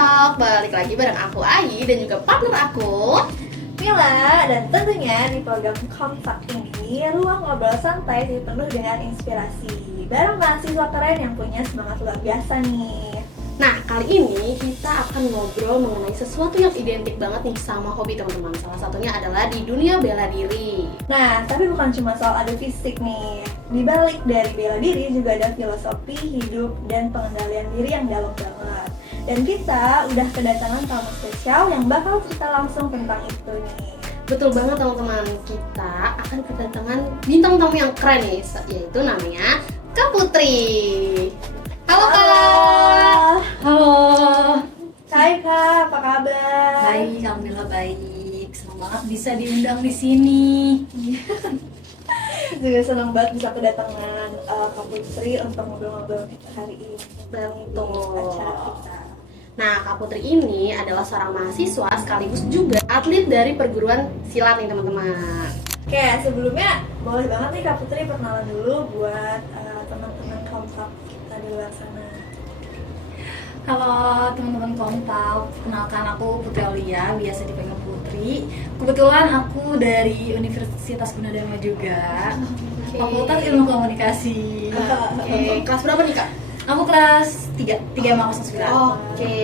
Talk, balik lagi bareng aku Ai dan juga partner aku Mila, dan tentunya di program Kompak ini ruang ngobrol santai dipenuh dengan inspirasi bareng mahasiswa keren yang punya semangat luar biasa nih. Nah, kali ini kita akan ngobrol mengenai sesuatu yang identik banget nih sama hobi teman-teman. Salah satunya adalah di dunia bela diri. Nah, tapi bukan cuma soal adu fisik nih. Di balik dari bela diri juga ada filosofi hidup dan pengendalian diri yang dalam banget. Dan kita udah kedatangan tamu spesial yang bakal cerita langsung tentang itu nih. Betul banget teman-teman, kita akan kedatangan bintang tamu yang keren nih, yaitu namanya Kak Putri. Halo Kak. Halo. Hai Kak, apa kabar? Baik, alhamdulillah baik. Senang banget bisa diundang di sini. Juga senang banget bisa kedatangan Kak Putri untuk ngobrol-ngobrol hari ini. Betul. Acara kita. Nah, Kak Putri ini adalah seorang mahasiswa sekaligus juga atlet dari perguruan silat nih teman-teman. Oke, sebelumnya boleh banget nih Kak Putri perkenalan dulu buat teman-teman Kompak kita di luar sana. Halo teman-teman Kompak, kenalkan aku Putri Aulia, biasa dipanggil Putri. Kebetulan aku dari Universitas Gunadarma juga, Fakultas Ilmu Komunikasi. Oke, kelas berapa nih Kak? Aku kelas 3 mau masuk sekolah. Oke.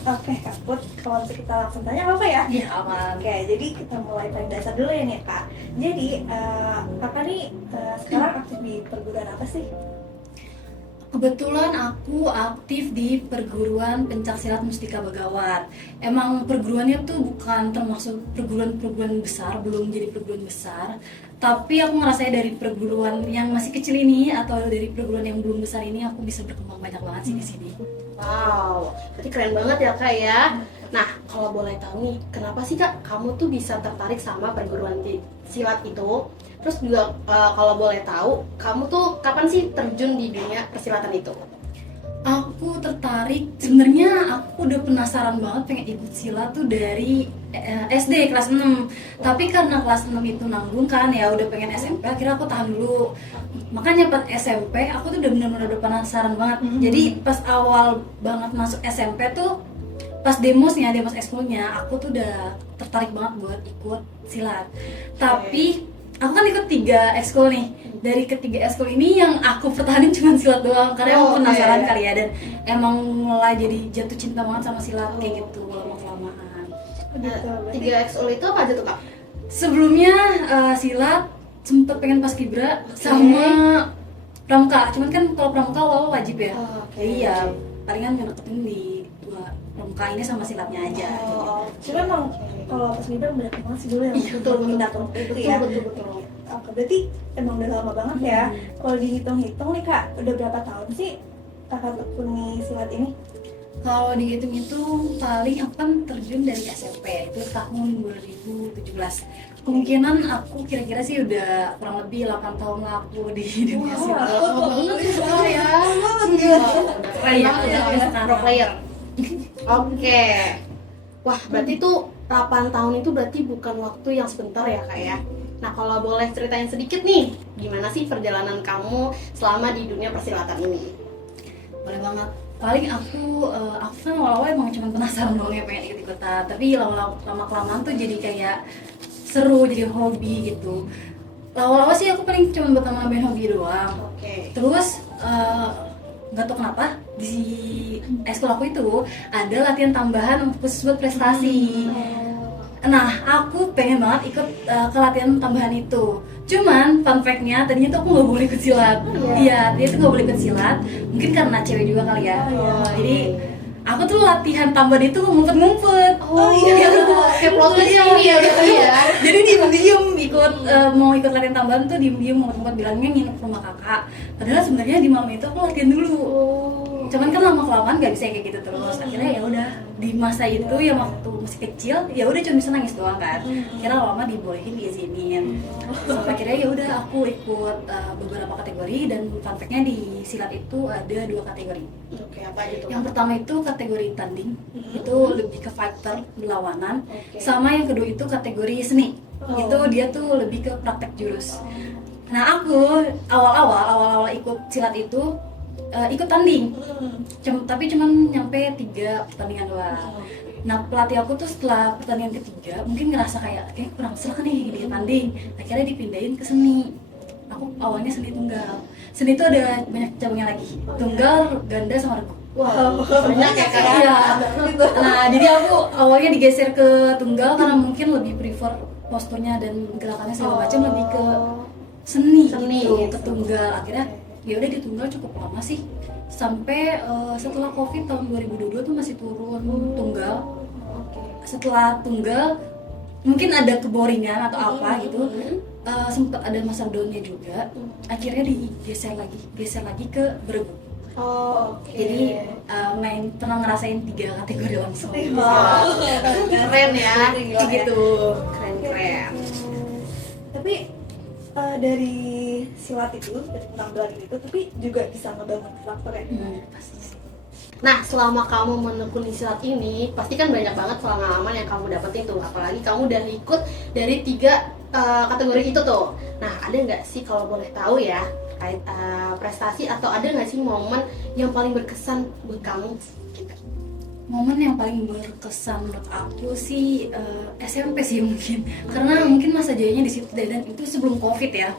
Oke Kak Put, kalau kita langsung tanya apa ya? Iya, aman. Oke, jadi kita mulai paling dasar dulu ya nih Kak. Jadi, Kakak nih sekarang aktif di perguruan apa sih? Kebetulan aku aktif di perguruan pencaksilat Mustika Bagawat. Emang perguruannya tuh bukan termasuk perguruan besar, belum jadi perguruan besar. Tapi aku ngerasa dari perguruan yang masih kecil ini atau dari perguruan yang belum besar ini aku bisa berkembang banyak banget sih di sini. Wow, berarti keren banget ya Kak ya. Nah, kalau boleh tahu nih, kenapa sih Kak kamu tuh bisa tertarik sama perguruan silat itu? Terus juga kalau boleh tahu, kamu tuh kapan sih terjun di dunia persilatan itu? Aku tertarik, sebenarnya aku udah penasaran banget pengen ikut silat tuh dari SD kelas 6. Tapi karena kelas 6 itu nanggung kan ya, udah pengen SMP, akhirnya aku tahan dulu. Makanya pas SMP aku tuh udah bener-bener udah penasaran banget. Jadi pas awal banget masuk SMP tuh, pas demos ekskulnya, aku tuh udah tertarik banget buat ikut silat. Tapi aku kan ikut 3 ekskul nih. Dari ketiga ekskul ini yang aku pertahanin cuma silat doang karena aku penasaran kali ya, dan emang mulai jadi jatuh cinta banget sama silat kayak gitu lama-kelamaan. Gitu, 3 XO itu apa aja tuh Kak? Sebelumnya silat sempet pengen paskibra sama pramuka. Cuman kan kalau pramuka awal wajib ya. Jadi ya palingan ngedeketin di 2 pramuka ini sama silatnya aja. Cuma emang kalau pas libur berat banget sih dulu ya. Betul, minat untuk itu ya. Betul. Oke, berarti emang udah lama banget ya. Kalau dihitung-hitung nih Kak, udah berapa tahun sih Kakak tekuni silat ini? Kalau dihitung-hitung paling aku kan terjun dari SMP itu tahun 2017. Kemungkinan aku kira-kira sih udah kurang lebih 8 tahun lah aku di dunia silat. Lama banget ya. Pro player. Oke. Wah, berarti tuh 8 tahun itu berarti bukan waktu yang sebentar ya Kak ya. Nah, kalau boleh ceritain sedikit nih, gimana sih perjalanan kamu selama di dunia persilatan ini? Boleh banget. Paling aku kan awal-awal emang cuma penasaran doang ya pengen ikut-ikutan. Tapi lama-kelamaan tuh jadi kayak seru, jadi hobi gitu. Awal-awal sih aku paling cuma berteman main hobi doang. Oke. Terus nggak tahu kenapa di ekskul aku itu ada latihan tambahan khusus buat prestasi. Nah, aku pengen banget ikut ke latihan tambahan itu. Cuman fun fact-nya tadinya tuh aku nggak boleh ikut silat. Iya, dia tuh nggak boleh ikut silat. Mungkin karena cewek juga kali ya. Jadi aku tuh latihan tambahan itu ngumpet-ngumpet. Kayak plot twist ini ya gitu ya. Jadi diem-diem ikut mau ikut latihan tambahan tuh diem-diem ngumpet-ngumpet bilangnya nginep rumah kakak. Padahal sebenarnya di malam itu aku latihan dulu. Cuman kan lama-kelamaan nggak bisa kayak gitu terus. Akhirnya ya udah di masa itu ya waktu masih kecil ya udah cuma bisa nangis doang kan. Akhirnya lama dibolehin diizinin. Sampai akhirnya ya udah aku ikut beberapa kategori, dan fun fact-nya di silat itu ada 2 kategori. Oke, apa aja tuh? Yang pertama itu kategori tanding, itu lebih ke fighter, berlawanan. Sama yang kedua itu kategori seni, itu dia tuh lebih ke praktek jurus. Nah aku awal-awal ikut silat itu ikut tanding. Hmm. Tapi cuman nyampe 3 pertandingan doang. Nah pelatih aku tuh setelah pertandingan ketiga mungkin ngerasa kayak kurang serak nih di tanding, akhirnya dipindahin ke seni. Aku awalnya seni tunggal. Seni itu ada banyak cabangnya lagi, tunggal, ganda, sama regu. Wow, banyak ya kak. Iya. Nah jadi aku awalnya digeser ke tunggal karena mungkin lebih prefer posturnya dan gerakannya segala macam lebih ke seni gitu, ke tunggal. Akhirnya ya udah di tunggal cukup lama sih, sampai setelah covid tahun 2022 tuh masih turun tunggal. Setelah tunggal mungkin ada keboringan atau apa gitu, sempat ada masa downnya juga. Akhirnya digeser lagi ke bergu. Jadi pernah ngerasain 3 kategori langsung. Wow. Keren ya, Kayak gitu. keren. Tapi dari silat itu, dari penampilan itu, tapi juga bisa ngebangun karakter ya. Pasti sih. Nah, selama kamu menekuni silat ini, pasti kan banyak banget pengalaman yang kamu dapetin tuh. Apalagi kamu udah ikut dari 3 kategori itu tuh. Nah, ada nggak sih kalau boleh tahu ya, kait prestasi atau ada nggak sih momen yang paling berkesan buat kamu? Momen yang paling berkesan menurut aku sih SMP sih mungkin, karena mungkin masa jayanya di situ dan itu sebelum covid ya.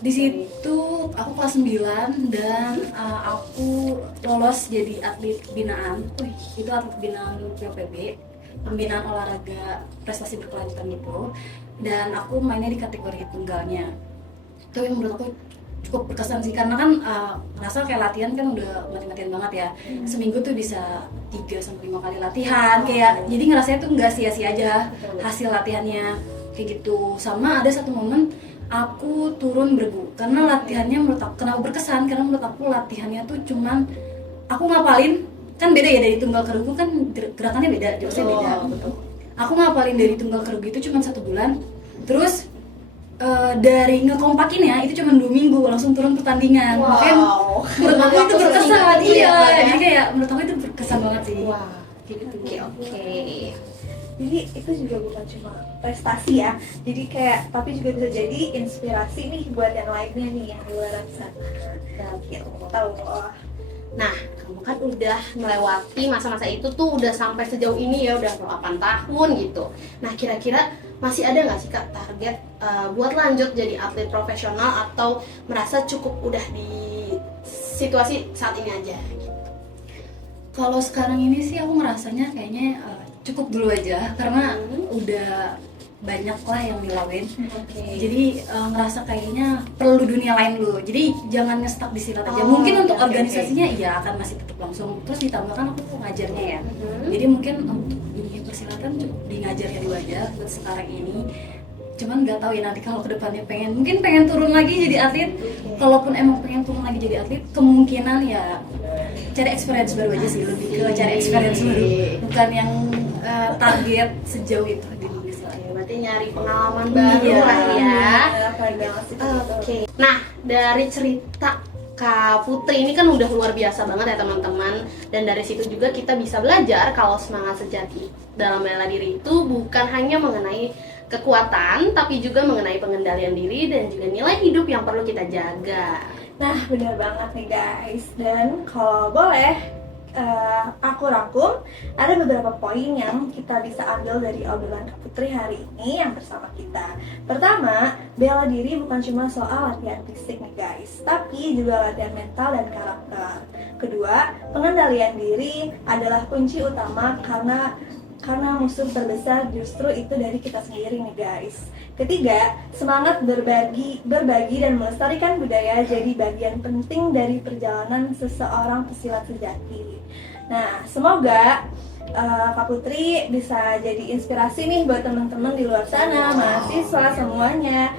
Di situ aku kelas 9 dan aku lolos jadi atlet binaan. Itu atlet binaan POPB, pembinaan olahraga prestasi berkelanjutan gitu. Dan aku mainnya di kategori tunggalnya. Itu yang menurut aku cukup berkesan sih, karena kan ngerasa kayak latihan kan udah mati-matian banget ya. Seminggu tuh bisa 3-5 kali latihan, kayak jadi ngerasanya tuh nggak sia-sia aja hasil latihannya kayak gitu. Sama ada satu momen aku turun bergu karena latihannya menurut aku kenapa berkesan, karena menurut aku latihannya tuh cuman aku ngapalin, kan beda ya dari tunggal ke regu kan gerakannya beda, jurusnya beda. Aku ngapalin dari tunggal ke regu itu cuman 1 bulan, terus dari ngekompakinnya itu cuma 2 minggu langsung turun pertandingan. Makanya menurut aku itu berkesan. Iya, jadi kayak menurut aku itu berkesan banget sih. Wah, Gitu. oke. Jadi itu juga bukan cuma prestasi ya, jadi kayak tapi juga bisa jadi inspirasi nih buat yang lainnya nih yang di luar sana. Gitu, tahu. Nah, kamu kan udah melewati masa-masa itu tuh udah sampai sejauh ini ya, udah 8 tahun gitu. Nah, kira-kira masih ada nggak sih kak target buat lanjut jadi atlet profesional atau merasa cukup udah di situasi saat ini aja? Kalau sekarang ini sih aku ngerasanya kayaknya cukup dulu aja, karena udah banyak lah yang dilakuin. Jadi ngerasa kayaknya perlu dunia lain dulu. Jadi jangan ngestak di silat aja. Mungkin untuk organisasinya iya akan masih tetap langsung. Terus ditambahkan aku tuh ngajarnya ya. Jadi mungkin untuk dunia persilatan cukup di ngajarnya dulu aja buat sekarang ini. Cuman nggak tahu ya nanti kalau kedepannya mungkin pengen turun lagi jadi atlet. Kalaupun emang pengen turun lagi jadi atlet, kemungkinan ya cari experience baru aja sih, lebih ke cari experience baru, bukan yang target sejauh itu di dunia silat. Berarti nyari pengalaman baru lah ya. Oke. Nah, dari cerita Kak Putri ini kan udah luar biasa banget ya teman-teman. Dan dari situ juga kita bisa belajar kalau semangat sejati dalam bela diri itu bukan hanya mengenai kekuatan, tapi juga mengenai pengendalian diri dan juga nilai hidup yang perlu kita jaga. Nah, benar banget nih guys. Dan kalau boleh aku rangkum, ada beberapa poin yang kita bisa ambil dari obrolan Kak Putri hari ini yang bersama kita. Pertama, bela diri bukan cuma soal latihan fisik nih guys, tapi juga latihan mental dan karakter. Kedua, pengendalian diri adalah kunci utama karena musuh terbesar justru itu dari kita sendiri nih guys. Ketiga, semangat berbagi dan melestarikan budaya jadi bagian penting dari perjalanan seseorang pesilat sejati. Nah, semoga Kak Putri bisa jadi inspirasi nih buat teman-teman di luar sana, mahasiswa semuanya,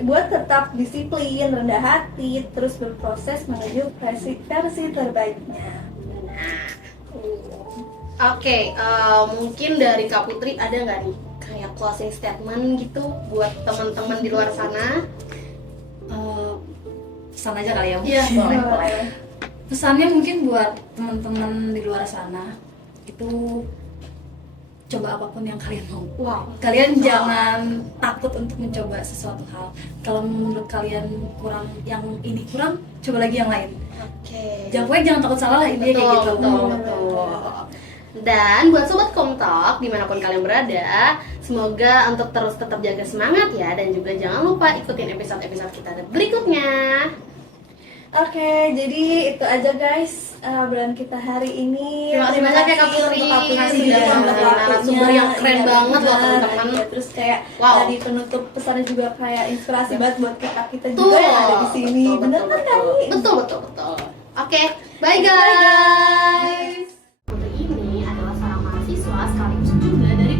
buat tetap disiplin, rendah hati, terus berproses menuju versi terbaiknya. Oke, mungkin dari Kak Putri ada nggak nih kayak closing statement gitu buat teman-teman di luar sana? Pesan aja kali ya. Iya, boleh. Pesannya mungkin buat teman-teman di luar sana itu coba apapun yang kalian mau. Wow. Kalian jangan takut untuk mencoba sesuatu hal. Kalau menurut kalian kurang, yang ini kurang, coba lagi yang lain. Oke. Jangan takut salah lah, intinya kayak gitu. Betul. Dan buat sobat Komtalk dimanapun kalian berada, semoga untuk terus tetap jaga semangat ya, dan juga jangan lupa ikutin episode-episode kita berikutnya. Oke, jadi itu aja guys obrolan kita hari ini. Terima kasih banyak ya Kak Putri. untuk Kak Putri Sudah dan untuk menjadi waktunya. narasumber yang keren Iya, banget loh, benar. teman-teman. Iya, terus kayak Wow. tadi penutup pesannya juga kayak inspirasi banget buat kita Betul. juga yang ada di sini. Betul, Benar betul, kan betul. Kak? Betul. Oke, bye guys. Putri ini adalah seorang mahasiswa sekaligus juga dari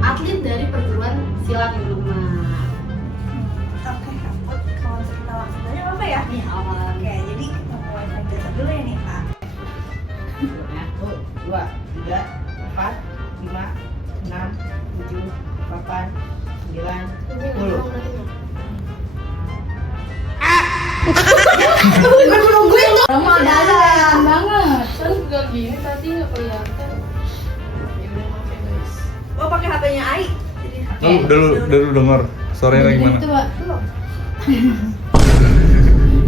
atlet dari perguruan silat Indonesia. Oke, Kak Put, kalau kita langsung aja apa ya? Iya, awan. Oke, jadi kita mulai belajar dulu ya nih Kak. 1, 2, 3, 4, 5, 6, 7, 8, 9, 10. Rama dalam banget. Kan juga gini tadi nggak kelihatan. Ya udah, maaf ya guys. Oh, pakai HP-nya Ai. Jadi Udah denger suaranya gimana? Itu, Pak. Udah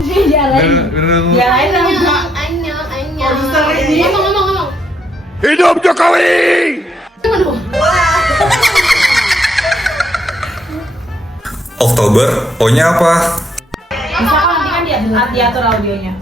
denger. Ya lain sama. Anyong. Produser ini. Ngomong. Hidup Jokowi! Aduh. Oktober, O-nya apa? Misalkan nanti kan diatur audionya.